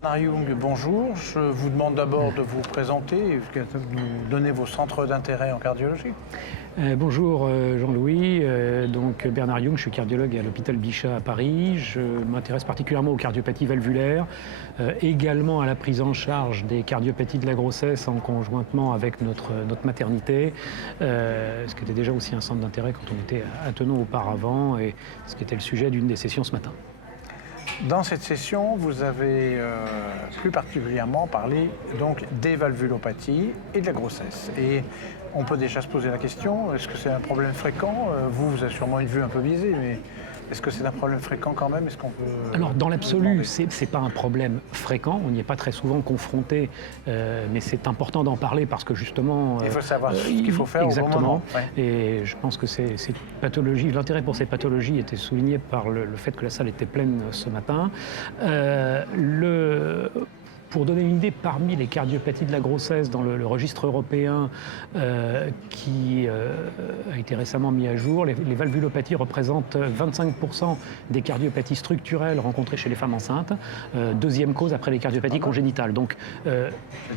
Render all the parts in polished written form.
Bernard Jung, bonjour. Je vous demande d'abord de vous présenter et de nous donner vos centres d'intérêt en cardiologie. Bonjour Jean-Louis, donc Bernard Jung, je suis cardiologue à l'hôpital Bichat à Paris. Je m'intéresse particulièrement aux cardiopathies valvulaires, également à la prise en charge des cardiopathies de la grossesse en conjointement avec notre maternité, ce qui était déjà aussi un centre d'intérêt quand on était à Thonon auparavant et ce qui était le sujet d'une des sessions ce matin. Dans cette session, vous avez plus particulièrement parlé donc des valvulopathies et de la grossesse. Et on peut déjà se poser la question, est-ce que c'est un problème fréquent? Vous avez sûrement une vue un peu biaisée, mais est-ce que c'est un problème fréquent quand même? Est-ce qu'on peut Alors, dans l'absolu, c'est pas un problème fréquent. On n'y est pas très souvent confronté, mais c'est important d'en parler parce que justement... il faut savoir ce qu'il faut faire exactement. au bon moment. Ouais. Et je pense que ces pathologies, l'intérêt pour ces pathologies était souligné par le fait que la salle était pleine ce matin. Pour donner une idée, parmi les cardiopathies de la grossesse dans le registre européen qui a été récemment mis à jour, les valvulopathies représentent 25% des cardiopathies structurelles rencontrées chez les femmes enceintes, deuxième cause après les cardiopathies congénitales. Donc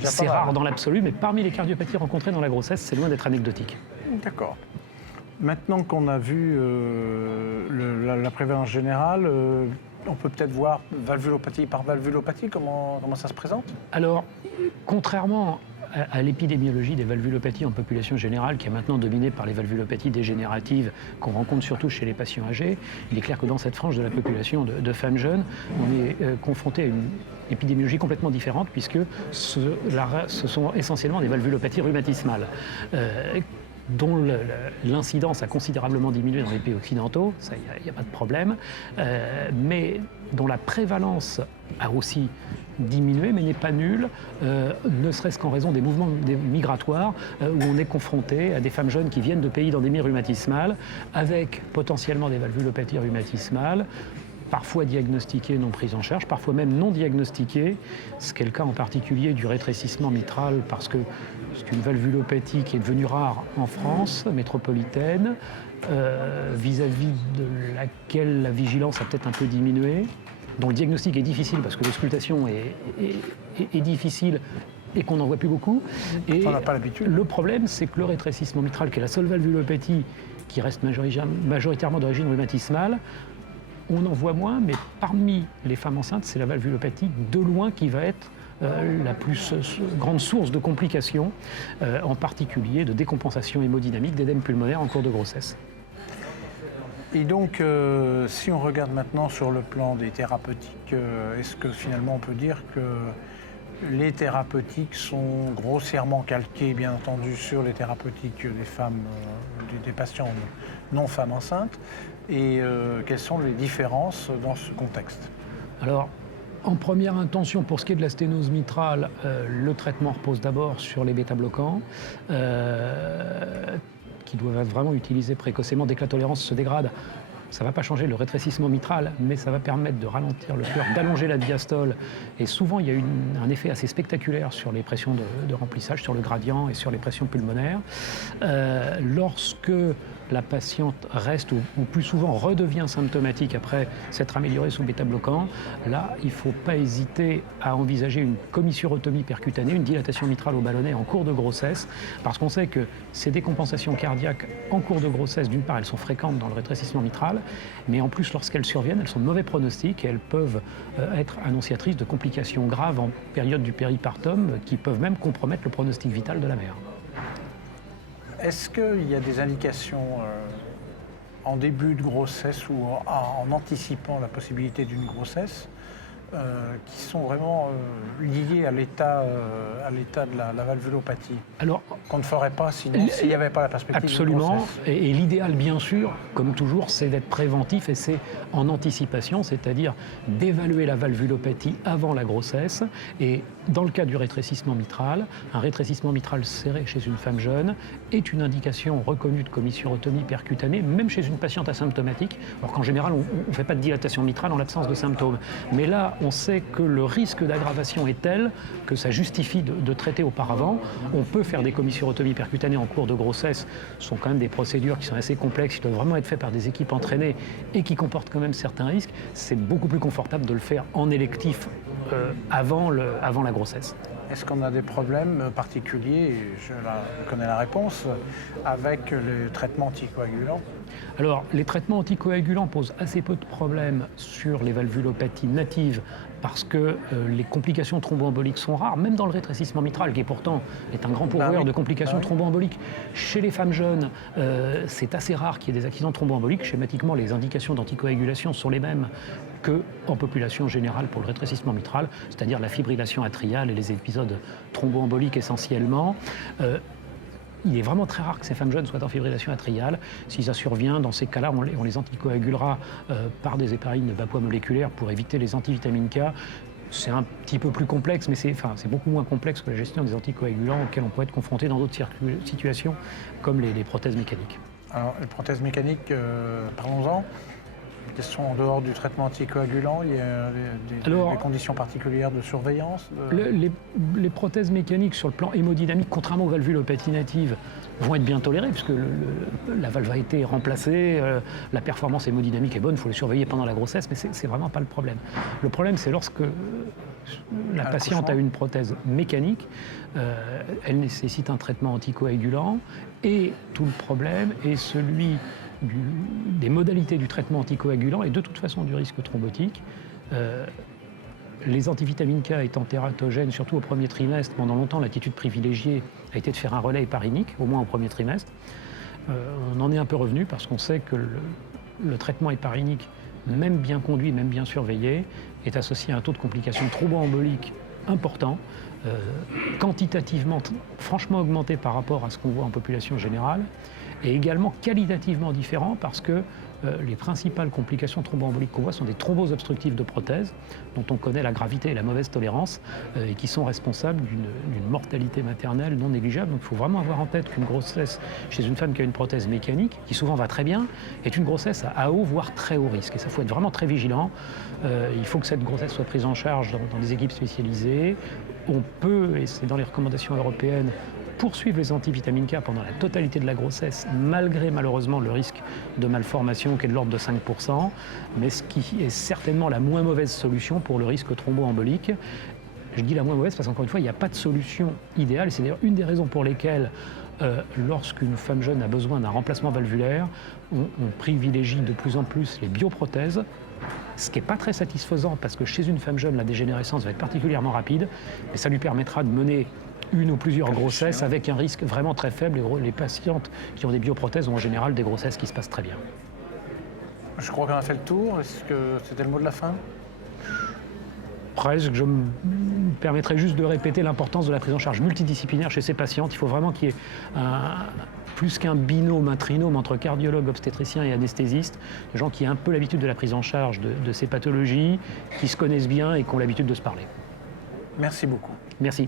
c'est rare dans l'absolu, mais parmi les cardiopathies rencontrées dans la grossesse, c'est loin d'être anecdotique. D'accord. Maintenant qu'on a vu la prévalence générale, on peut peut-être voir valvulopathie par valvulopathie, comment ça se présente? Alors, contrairement à l'épidémiologie des valvulopathies en population générale, qui est maintenant dominée par les valvulopathies dégénératives qu'on rencontre surtout chez les patients âgés, il est clair que dans cette frange de la population de femmes jeunes, on est confronté à une épidémiologie complètement différente, puisque ce sont essentiellement des valvulopathies rhumatismales. Dont l'incidence a considérablement diminué dans les pays occidentaux, ça, il n'y a pas de problème, mais dont la prévalence a aussi diminué, mais n'est pas nulle, ne serait-ce qu'en raison des mouvements migratoires, où on est confronté à des femmes jeunes qui viennent de pays d'endémie rhumatismale, avec potentiellement des valvulopathies rhumatismales, parfois diagnostiquées, non prises en charge, parfois même non diagnostiquées, ce qui est le cas en particulier du rétrécissement mitral, parce que c'est une valvulopathie qui est devenue rare en France métropolitaine, vis-à-vis de laquelle la vigilance a peut-être un peu diminué, dont le diagnostic est difficile parce que l'auscultation est difficile et qu'on n'en voit plus beaucoup. Et on n'a pas l'habitude. Le problème, c'est que le rétrécissement mitral, qui est la seule valvulopathie qui reste majoritairement d'origine rhumatismale, on en voit moins, mais parmi les femmes enceintes, c'est la valvulopathie de loin qui va être la plus grande source de complications, en particulier de décompensation hémodynamique, d'édème pulmonaire en cours de grossesse. Et donc, si on regarde maintenant sur le plan des thérapeutiques, est-ce que finalement on peut dire que les thérapeutiques sont grossièrement calquées, bien entendu, sur les thérapeutiques des femmes, des patients non femmes enceintes? Et quelles sont les différences dans ce contexte? Alors, en première intention, pour ce qui est de la sténose mitrale, le traitement repose d'abord sur les bêta-bloquants, qui doivent être vraiment utilisés précocement dès que la tolérance se dégrade. Ça ne va pas changer le rétrécissement mitral, mais ça va permettre de ralentir le cœur, d'allonger la diastole. Et souvent, il y a un effet assez spectaculaire sur les pressions de remplissage, sur le gradient et sur les pressions pulmonaires. Lorsque la patiente reste, ou plus souvent redevient symptomatique après s'être améliorée sous bêta-bloquant, là, il ne faut pas hésiter à envisager une commissurotomie percutanée, une dilatation mitrale au ballonnet en cours de grossesse, parce qu'on sait que ces décompensations cardiaques en cours de grossesse, d'une part, elles sont fréquentes dans le rétrécissement mitral, mais en plus, lorsqu'elles surviennent, elles sont de mauvais pronostic et elles peuvent être annonciatrices de complications graves en période du péripartum qui peuvent même compromettre le pronostic vital de la mère. Est-ce qu'il y a des indications en début de grossesse ou en anticipant la possibilité d'une grossesse qui sont vraiment liées à l'état de la valvulopathie? Alors, qu'on ne ferait pas sinon s'il n'y avait pas la perspective absolument. d'une grossesse. Et l'idéal, bien sûr, comme toujours, c'est d'être préventif et c'est en anticipation, c'est-à-dire d'évaluer la valvulopathie avant la grossesse. Et dans le cas du rétrécissement mitral, un rétrécissement mitral serré chez une femme jeune est une indication reconnue de commissurotomie percutanée, même chez une patiente asymptomatique, alors qu'en général, on ne fait pas de dilatation mitrale en l'absence de symptômes. Mais là on sait que le risque d'aggravation est tel que ça justifie de traiter auparavant. On peut faire des commissurotomies percutanées en cours de grossesse. Ce sont quand même des procédures qui sont assez complexes, qui doivent vraiment être faites par des équipes entraînées et qui comportent quand même certains risques. C'est beaucoup plus confortable de le faire en électif avant la grossesse. Est-ce qu'on a des problèmes particuliers, je connais la réponse, avec les traitements anticoagulants? Alors, les traitements anticoagulants posent assez peu de problèmes sur les valvulopathies natives parce que les complications thromboemboliques sont rares, même dans le rétrécissement mitral, qui pourtant est un grand pourvoyeur de complications thromboemboliques. Chez les femmes jeunes, c'est assez rare qu'il y ait des accidents thromboemboliques. Schématiquement, les indications d'anticoagulation sont les mêmes qu'en population générale pour le rétrécissement mitral, c'est-à-dire la fibrillation atriale et les épisodes thromboemboliques essentiellement. Il est vraiment très rare que ces femmes jeunes soient en fibrillation atriale. Si ça survient, dans ces cas-là, on les anticoagulera par des héparines de bas poids moléculaire pour éviter les antivitamines K. C'est un petit peu plus complexe, mais c'est beaucoup moins complexe que la gestion des anticoagulants auxquels on peut être confronté dans d'autres situations, comme les prothèses mécaniques. Alors, les prothèses mécaniques, parlons-en. Question en dehors du traitement anticoagulant, il y a des conditions particulières de surveillance Les prothèses mécaniques sur le plan hémodynamique, contrairement aux valvulopathies natives, vont être bien tolérées puisque la valve a été remplacée, la performance hémodynamique est bonne, il faut les surveiller pendant la grossesse, mais c'est vraiment pas le problème. Le problème, c'est lorsque la patiente a une prothèse mécanique, elle nécessite un traitement anticoagulant et tout le problème est celui des modalités du traitement anticoagulant et de toute façon du risque thrombotique. Les antivitamines K étant tératogènes, surtout au premier trimestre, pendant longtemps l'attitude privilégiée a été de faire un relais héparinique, au moins au premier trimestre. On en est un peu revenu parce qu'on sait que le traitement héparinique, même bien conduit, même bien surveillé, est associé à un taux de complications thromboemboliques important, quantitativement franchement augmenté par rapport à ce qu'on voit en population générale, et également qualitativement différent parce que les principales complications thromboemboliques qu'on voit sont des thromboses obstructives de prothèse, dont on connaît la gravité et la mauvaise tolérance, et qui sont responsables d'une mortalité maternelle non négligeable. Donc il faut vraiment avoir en tête qu'une grossesse chez une femme qui a une prothèse mécanique, qui souvent va très bien, est une grossesse à haut, voire très haut risque. Et ça, il faut être vraiment très vigilant. Il faut que cette grossesse soit prise en charge dans des équipes spécialisées. On peut, et c'est dans les recommandations européennes, poursuivre les antivitamines K pendant la totalité de la grossesse, malgré malheureusement le risque de malformation qui est de l'ordre de 5%, mais ce qui est certainement la moins mauvaise solution pour le risque thromboembolique. Je dis la moins mauvaise parce qu'encore une fois, il n'y a pas de solution idéale, et c'est d'ailleurs une des raisons pour lesquelles, lorsqu'une femme jeune a besoin d'un remplacement valvulaire, on privilégie de plus en plus les bioprothèses, ce qui n'est pas très satisfaisant parce que chez une femme jeune, la dégénérescence va être particulièrement rapide, mais ça lui permettra de mener une ou plusieurs grossesses avec un risque vraiment très faible. Et les patientes qui ont des bioprothèses ont en général des grossesses qui se passent très bien. Je crois qu'on a fait le tour. Est-ce que c'était le mot de la fin? Presque. Je me permettrai juste de répéter l'importance de la prise en charge multidisciplinaire chez ces patientes. Il faut vraiment qu'il y ait plus qu'un binôme, un trinôme entre cardiologue, obstétricien et anesthésiste, des gens qui aient un peu l'habitude de la prise en charge de ces pathologies, qui se connaissent bien et qui ont l'habitude de se parler. Merci beaucoup. Merci.